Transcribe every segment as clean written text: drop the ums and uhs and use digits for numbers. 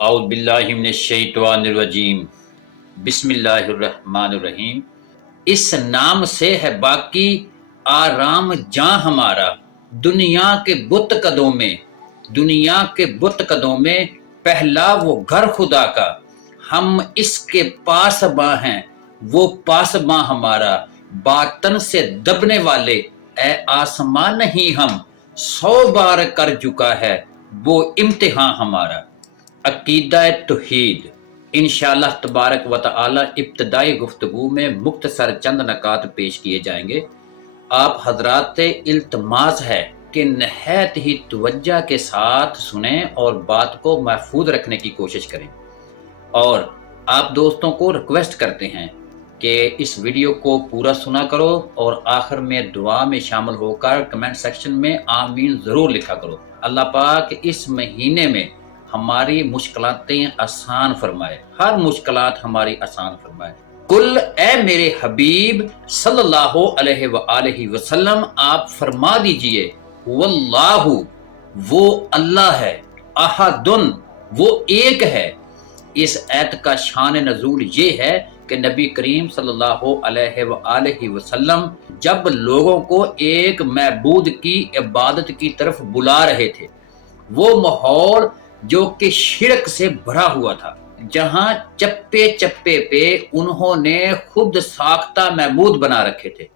اعوذ باللہ من الشیطان الرجیم بسم اللہ الرحمن الرحیم۔ اس نام سے ہے باقی آرام جاں ہمارا، دنیا کے بت قدوں میں، دنیا کے بت قدوں میں پہلا وہ گھر خدا کا، ہم اس کے پاسباں ہیں، وہ پاسباں ہمارا، باطن سے دبنے والے اے آسمان نہیں ہم، 100 بار کر چکا ہے وہ امتحان ہمارا۔ عقیدہ توحید انشاءاللہ تبارک و تعالی ابتدائی گفتگو میں مختصر چند نکات پیش کیے جائیں گے۔ آپ حضرات سے التماس ہے کہ نہایت ہی توجہ کے ساتھ سنیں اور بات کو محفوظ رکھنے کی کوشش کریں، اور آپ دوستوں کو ریکویسٹ کرتے ہیں کہ اس ویڈیو کو پورا سنا کرو اور آخر میں دعا میں شامل ہو کر کمنٹ سیکشن میں آمین ضرور لکھا کرو۔ اللہ پاک اس مہینے میں ہماری مشکلاتیں آسان فرمائے، ہر مشکلات ہماری آسان فرمائے۔ کل اے میرے حبیب صلی اللہ علیہ وآلہ وسلم آپ فرما دیجئے، واللہ وہ اللہ ہے، احدن وہ ایک ہے۔ اس آیت کا شان نزول یہ ہے کہ نبی کریم صلی اللہ علیہ وآلہ وسلم جب لوگوں کو ایک معبود کی عبادت کی طرف بلا رہے تھے، وہ ماحول جو کہ شرک سے بھرا ہوا تھا، جہاں چپے چپے پہ انہوں نے خود ساختہ معبود بنا رکھے تھے،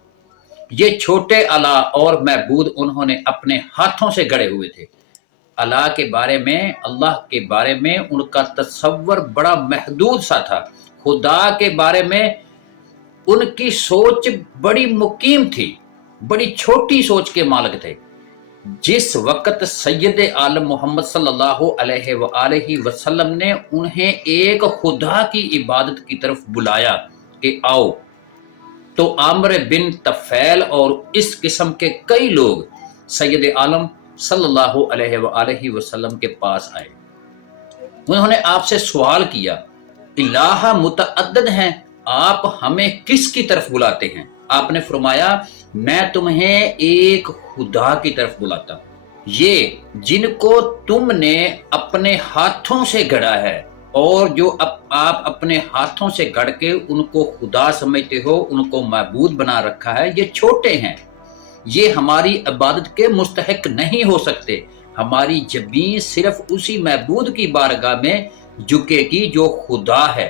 یہ چھوٹے الہ اور معبود انہوں نے اپنے ہاتھوں سے گڑے ہوئے تھے۔ اللہ کے بارے میں، اللہ کے بارے میں ان کا تصور بڑا محدود سا تھا، خدا کے بارے میں ان کی سوچ بڑی مقیم تھی، بڑی چھوٹی سوچ کے مالک تھے۔ جس وقت سید عالم محمد صلی اللہ علیہ وآلہ وسلم نے انہیں ایک خدا کی عبادت کی طرف بلایا کہ آؤ، تو عامر بن طفیل اور اس قسم کے کئی لوگ سید عالم صلی اللہ علیہ وآلہ وسلم کے پاس آئے۔ انہوں نے آپ سے سوال کیا، الہ متعدد ہیں، آپ ہمیں کس کی طرف بلاتے ہیں؟ آپ نے فرمایا، میں تمہیں ایک خدا کی طرف بلاتا ہوں، یہ جن کو تم نے اپنے ہاتھوں سے گڑا ہے، اور جو آپ اپنے ہاتھوں سے گڑ کے ان کو خدا سمجھتے ہو، ان کو معبود بنا رکھا ہے، یہ چھوٹے ہیں، یہ ہماری عبادت کے مستحق نہیں ہو سکتے۔ ہماری جبین صرف اسی معبود کی بارگاہ میں جھکے گی جو خدا ہے،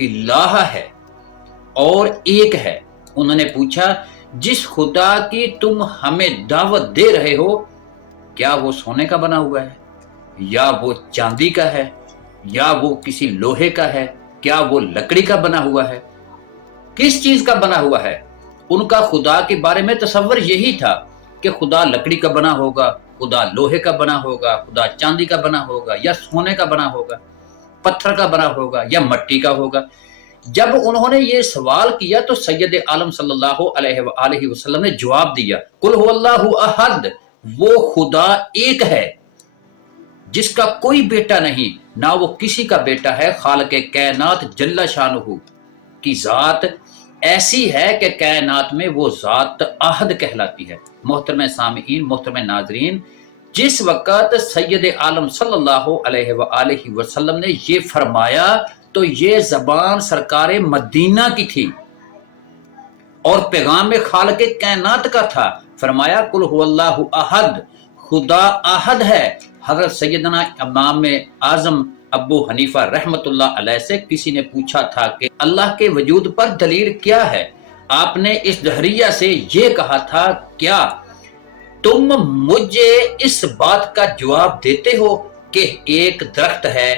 الہ ہے اور ایک ہے۔ انہوں نے پوچھا، جس خدا کی تم ہمیں دعوت دے رہے ہو، کیا وہ سونے کا بنا ہوا ہے، یا وہ چاندی کا ہے، یا وہ کسی لوہے کا ہے، کیا وہ لکڑی کا بنا ہوا ہے، کس چیز کا بنا ہوا ہے؟ ان کا خدا کے بارے میں تصور یہی تھا کہ خدا لکڑی کا بنا ہوگا، خدا لوہے کا بنا ہوگا، خدا چاندی کا بنا ہوگا، یا سونے کا بنا ہوگا، پتھر کا بنا ہوگا، یا مٹی کا ہوگا۔ جب انہوں نے یہ سوال کیا تو سید عالم صلی اللہ علیہ وآلہ وسلم نے جواب دیا، قل هو اللہ احد، وہ خدا ایک ہے جس کا کوئی بیٹا نہیں، نہ وہ کسی کا بیٹا ہے۔ خالق کائنات جل شانہ کی ذات ایسی ہے کہ کائنات میں وہ ذات احد کہلاتی ہے۔ محترم سامعین، محترم ناظرین، جس وقت سید عالم صلی اللہ علیہ وآلہ وسلم نے یہ فرمایا تو یہ زبان سرکار مدینہ کی تھی اور پیغام خالق کائنات کا تھا۔ فرمایا، قل هو اللہ احد، خدا احد ہے۔ حضرت سیدنا امام اعظم ابو حنیفہ رحمت اللہ علیہ سے کسی نے پوچھا تھا کہ اللہ کے وجود پر دلیل کیا ہے؟ آپ نے اس دہریہ سے یہ کہا تھا، کیا تم مجھے اس بات کا جواب دیتے ہو کہ ایک درخت ہے،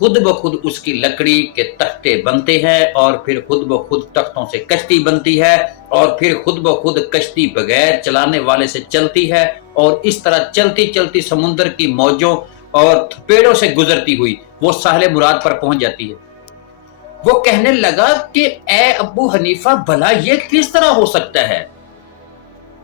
خود بخود اس کی لکڑی کے تختے بنتے ہیں، اور پھر خود بخود تختوں سے کشتی بنتی ہے، اور پھر خود بخود کشتی بغیر چلانے والے سے چلتی ہے، اور اس طرح چلتی چلتی سمندر کی موجوں اور پیڑوں سے گزرتی ہوئی وہ ساحل مراد پر پہنچ جاتی ہے۔ وہ کہنے لگا کہ اے ابو حنیفہ، بھلا یہ کس طرح ہو سکتا ہے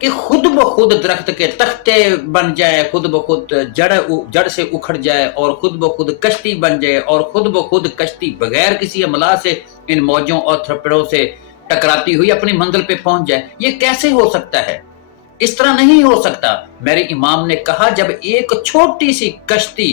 کہ خود بخود درخت کے تختے بن جائے، خود بخود جڑ سے اکھڑ جائے، اور خود بخود کشتی بن جائے، اور خود بخود کشتی بغیر کسی عملہ سے ان موجوں اور تھپڑوں سے ٹکراتی ہوئی اپنی منزل پہ پہنچ جائے؟ یہ کیسے ہو سکتا ہے؟ اس طرح نہیں ہو سکتا۔ میرے امام نے کہا، جب ایک چھوٹی سی کشتی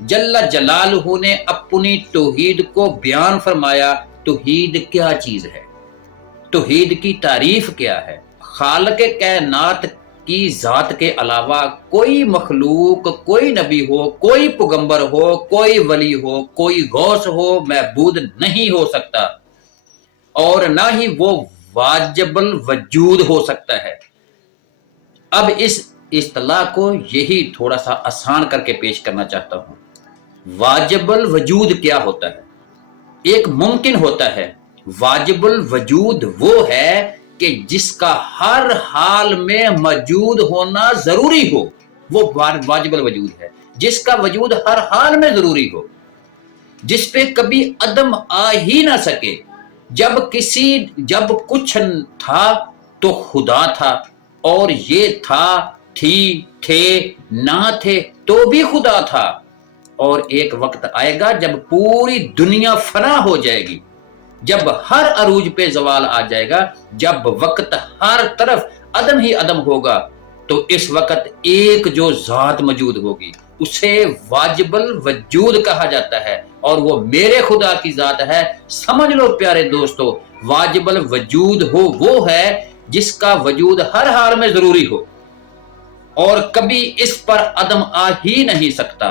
جل جلالہ نے اپنی توحید کو بیان فرمایا۔ توحید کیا چیز ہے؟ توحید کی تعریف کیا ہے؟ خالق کائنات کی ذات کے علاوہ کوئی مخلوق، کوئی نبی ہو، کوئی پیغمبر ہو، کوئی ولی ہو، کوئی غوث ہو، معبود نہیں ہو سکتا، اور نہ ہی وہ واجب الوجود ہو سکتا ہے۔ اب اس اصطلاح کو یہی تھوڑا سا آسان کر کے پیش کرنا چاہتا ہوں۔ واجب الوجود کیا ہوتا ہے؟ ایک ممکن ہوتا ہے۔ واجب الوجود وہ ہے کہ جس کا ہر حال میں موجود ہونا ضروری ہو، وہ واجب الوجود ہے۔ جس کا وجود ہر حال میں ضروری ہو، جس پہ کبھی عدم آ ہی نہ سکے۔ جب کچھ تھا تو خدا تھا، اور یہ تھا، تھی، تھے، نہ تھے تو بھی خدا تھا، اور ایک وقت آئے گا جب پوری دنیا فنا ہو جائے گی، جب ہر عروج پہ زوال آ جائے گا، جب وقت ہر طرف عدم ہی عدم ہوگا، تو اس وقت ایک جو ذات موجود ہوگی اسے واجب الوجود کہا جاتا ہے، اور وہ میرے خدا کی ذات ہے۔ سمجھ لو پیارے دوستو، واجب الوجود وہ ہے جس کا وجود ہر حال میں ضروری ہو، اور کبھی اس پر عدم آ ہی نہیں سکتا۔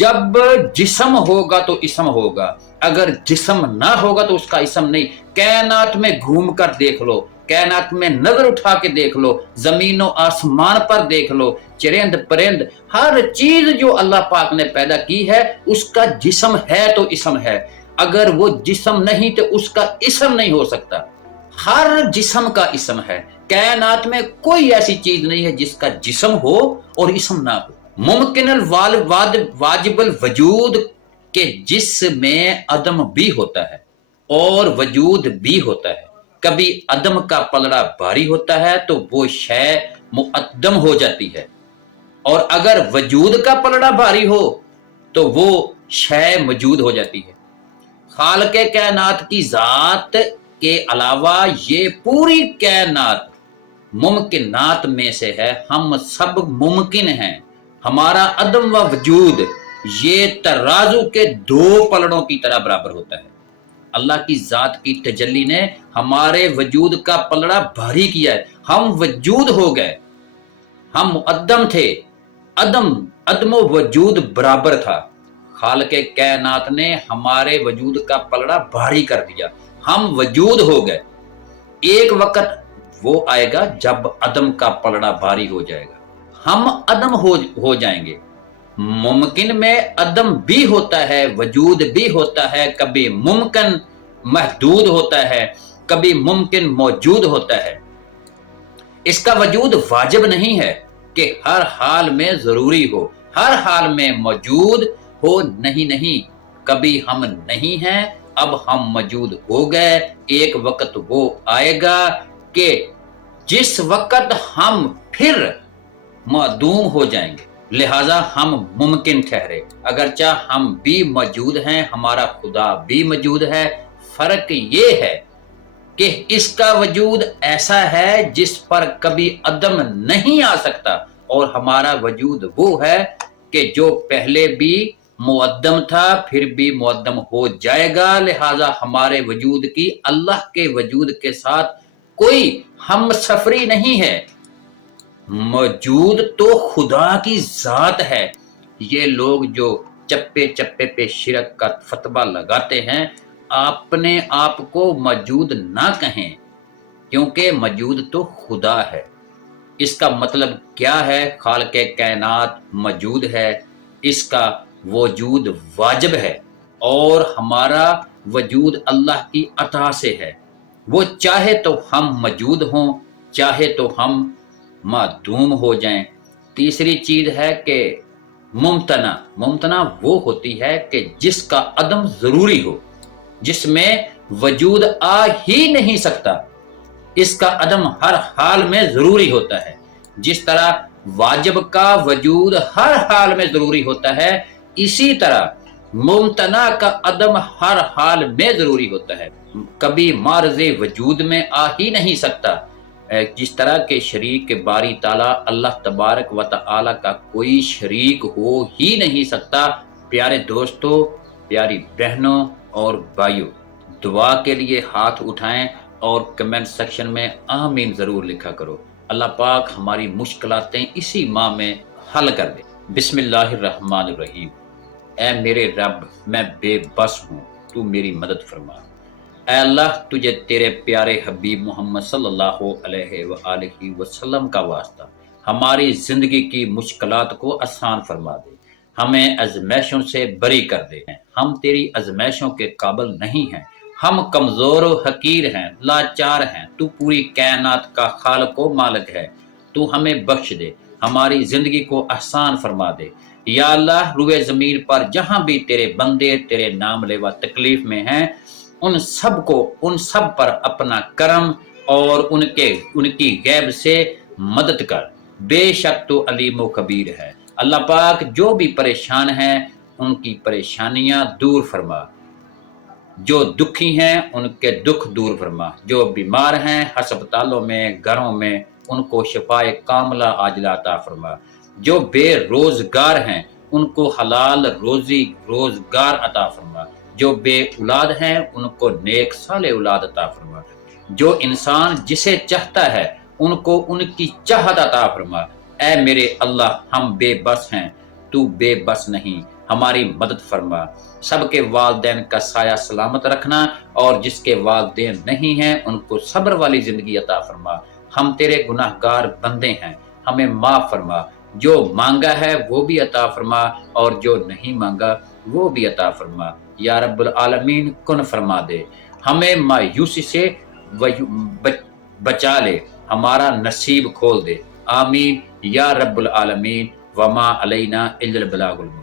جب جسم ہوگا تو اسم ہوگا، اگر جسم نہ ہوگا تو اس کا اسم نہیں۔ کائنات میں گھوم کر دیکھ لو، کائنات میں نظر اٹھا کے دیکھ لو، زمین و آسمان پر دیکھ لو، چرند پرند، ہر چیز جو اللہ پاک نے پیدا کی ہے اس کا جسم ہے تو اسم ہے۔ اگر وہ جسم نہیں تو اس کا اسم نہیں ہو سکتا۔ ہر جسم کا اسم ہے۔ کائنات میں کوئی ایسی چیز نہیں ہے جس کا جسم ہو اور اسم نہ ہو۔ ممکن واجب الوجود کہ جس میں عدم بھی ہوتا ہے اور وجود بھی ہوتا ہے۔ کبھی عدم کا پلڑا بھاری ہوتا ہے تو وہ شے معدم ہو جاتی ہے، اور اگر وجود کا پلڑا بھاری ہو تو وہ شے موجود ہو جاتی ہے۔ خالق کائنات کی ذات کے علاوہ یہ پوری کائنات ممکنات میں سے ہے۔ ہم سب ممکن ہیں۔ ہمارا عدم و وجود یہ ترازو کے دو پلڑوں کی طرح برابر ہوتا ہے۔ اللہ کی ذات کی تجلی نے ہمارے وجود کا پلڑا بھاری کیا ہے، ہم وجود ہو گئے۔ ہم معدم تھے، عدم و وجود برابر تھا۔ خالق کائنات نے ہمارے وجود کا پلڑا بھاری کر دیا، ہم وجود ہو گئے۔ ایک وقت وہ آئے گا جب عدم کا پلڑا بھاری ہو جائے گا، ہم عدم ہو جائیں گے۔ ممکن میں عدم بھی ہوتا ہے، وجود بھی ہوتا ہے، کبھی ممکن محدود ہوتا ہے، کبھی ممکن موجود ہوتا ہے۔ اس کا وجود واجب نہیں ہے کہ ہر حال میں ضروری ہو، ہر حال میں موجود ہو، نہیں، کبھی ہم نہیں ہیں، اب ہم موجود ہو گئے۔ ایک وقت وہ آئے گا کہ جس وقت ہم پھر معدوم ہو جائیں گے، لہٰذا ہم ممکن ٹھہرے۔ اگرچہ ہم بھی موجود ہیں، ہمارا خدا بھی موجود ہے، فرق یہ ہے کہ اس کا وجود ایسا ہے جس پر کبھی عدم نہیں آ سکتا، اور ہمارا وجود وہ ہے کہ جو پہلے بھی معدم تھا پھر بھی معدم ہو جائے گا، لہٰذا ہمارے وجود کی اللہ کے وجود کے ساتھ کوئی ہم سفری نہیں ہے۔ موجود تو خدا کی ذات ہے۔ یہ لوگ جو چپے چپے پہ شرک کا فتویٰ لگاتے ہیں، اپنے آپ کو موجود نہ کہیں، کیونکہ موجود تو خدا ہے۔ اس کا مطلب کیا ہے؟ خالق کائنات موجود ہے، اس کا وجود واجب ہے، اور ہمارا وجود اللہ کی عطا سے ہے۔ وہ چاہے تو ہم موجود ہوں، چاہے تو ہم معدوم ہو جائیں۔ تیسری چیز ہے کہ ممتنع وہ ہوتی ہے کہ جس کا عدم ضروری ہو، جس میں وجود آ ہی نہیں سکتا، اس کا عدم ہر حال میں ضروری ہوتا ہے۔ جس طرح واجب کا وجود ہر حال میں ضروری ہوتا ہے، اسی طرح ممتنع کا عدم ہر حال میں ضروری ہوتا ہے، کبھی معرض وجود میں آ ہی نہیں سکتا۔ جس طرح کہ شریک باری تعالیٰ اللہ تبارک و تعالیٰ کا کوئی شریک ہو ہی نہیں سکتا، پیارے دوستوں، پیاری بہنوں اور بھائیوں، دعا کے لیے ہاتھ اٹھائیں اور کمنٹ سیکشن میں آمین ضرور لکھا کرو۔ اللہ پاک ہماری مشکلاتیں اسی ماہ میں حل کر دے۔ بسم اللہ الرحمن الرحیم۔ اے میرے رب، میں بے بس ہوں، تو میری مدد فرما۔ اے اللہ، تجھے تیرے پیارے حبیب محمد صلی اللہ علیہ وآلہ وسلم کا واسطہ ہماری زندگی کی مشکلات کو آسان فرما دے، ہمیں ازمائشوں سے بری کر دے۔ ہم تیری ازمائشوں کے قابل نہیں ہیں، ہم کمزور و حقیر ہیں، لاچار ہیں۔ تو پوری کائنات کا خالق و مالک ہے، تو ہمیں بخش دے، ہماری زندگی کو آسان فرما دے۔ یا اللہ، روئے زمین پر جہاں بھی تیرے بندے تیرے نام لیوا تکلیف میں ہیں، ان سب پر اپنا کرم اور ان کی غیب سے مدد کر۔ بے شک تو علیم و خبیر ہے۔ اللہ پاک جو بھی پریشان ہیں ان کی پریشانیاں دور فرما، جو دکھی ہیں ان کے دکھ دور فرما، جو بیمار ہیں ہسپتالوں میں گھروں میں ان کو شفائے کاملہ عاجلہ عطا فرما، جو بے روزگار ہیں ان کو حلال روزی روزگار عطا فرما، جو بے اولاد ہیں ان کو نیک صالح اولاد عطا فرما، جو انسان جسے چاہتا ہے ان کو ان کی چاہت عطا فرما۔ اے میرے اللہ، ہم بے بس ہیں، تو بے بس نہیں، ہماری مدد فرما۔ سب کے والدین کا سایہ سلامت رکھنا، اور جس کے والدین نہیں ہیں ان کو صبر والی زندگی عطا فرما۔ ہم تیرے گناہ گار بندے ہیں، ہمیں معاف فرما۔ جو مانگا ہے وہ بھی عطا فرما، اور جو نہیں مانگا وہ بھی عطا فرما۔ یا رب العالمین، کن فرما دے، ہمیں مایوسی سے بچا لے، ہمارا نصیب کھول دے۔ آمین یا رب العالمین۔ وما علینا الا البلاغ المبین۔